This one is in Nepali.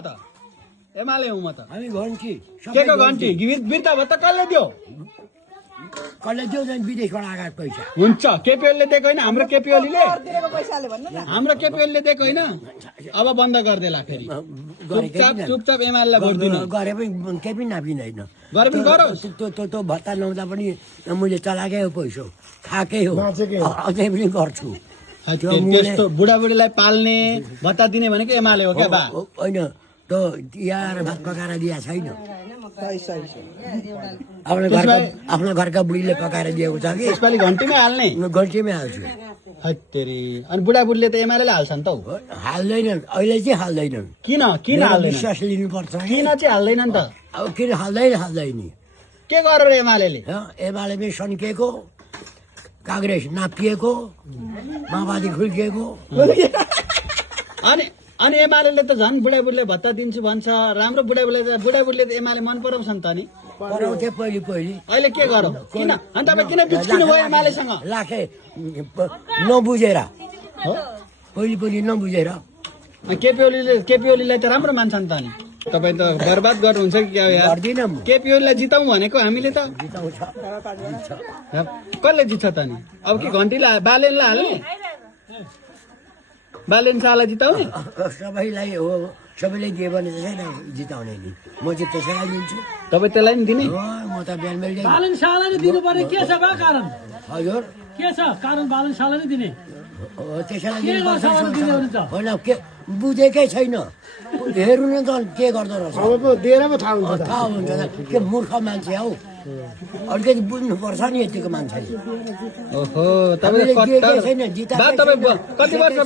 त एमाले हुँ म त हामी घन्टी के को घन्टी बिर्ता भत्ता कसले दियो कसले दियो झन् विदेशबाट आएको पैसा हुन्छ केपिओलले दिएको होइन हाम्रो केपिओलीले दिएको पैसाले भन्नु न हाम्रो केपिओलले दिएको होइन अब बन्द गरिदेला फेरि चुपचाप एमालेलाई भोट दिनु गरे पनि केही पनि नापिँदैन गरे पनि गरोस् त्यो भत्ता नहुँदा पनि मैले चलाएकै हो पैसा खाएकै हो अझै पनि गर्छु त्यस्तो बुढाबुढीलाई पाल्ने भत्ता दिने भनेको एमाले हो क्या बा होइन त्यो यार भात पकाएर दिएको छैन आफ्नो घरका बुढीले पकाएर दिएको छ कि यसपालि घन्टीमै हाल्ने घन्टीमै हाल्छु हत्तेरी अनि बुढाबुढीले त एमाले हाल्छ नि त हौ हाल्दैनन् अहिले चाहिँ हाल्दैनन् किन हाल्दैन विश्वास लिनुपर्छ किन चाहिँ हाल्दैन नि त अब किन हाल्दैन के गरेर एमाले एमालेमै सन्किएको काङ्ग्रेस नापिएको माओवादी खुल्किएको अनि एमाले त झन् बुढाबुढीले भत्ता दिन्छु भन्छ राम्रो बुढाबुढीले त एमाले मन पराउँछ नि त नि पढाउँथे पहिले अहिले के गरौँ किन अनि तपाईँ किन बिच्किनु भयो एमालेसँग लाखे नबुझेर पहिले नबुझेर केपिओलीलाई त राम्रो मान्छ नि त नि तपाईँ त बर्बाद गर्नुहुन्छ कि क्या यार केपिओलीलाई जिताउँ भनेको हामीले त कसले जित्छ त नि अब के घन्टीलाई बालेनलाई हाल्ने बालेन शाहलाई जिताउने सबैलाई हो सबैले दियो भने छैन जिताउने नि म चाहिँ त्यसैलाई दिन्छु तपाईँ त्यसलाई नि दिने म त बिहान बेलुका बालन शाहलाई दिनु पर्ने के छ बा कारण हजुर के छ कारण बालन शाहलाई दिने त्यसैलाई के गर्छ भने दिने हुन्छ होइन के बुझेकै छैन हेर्नु न त के गर्दो रहेछ दिएर पो थाहा हुन्छ थाहा हुन्छ के मूर्ख मान्छे हौ अलिकति बुझ्नुपर्छ नि यतिको मान्छेले ओहो तपाईँ कति वर्ष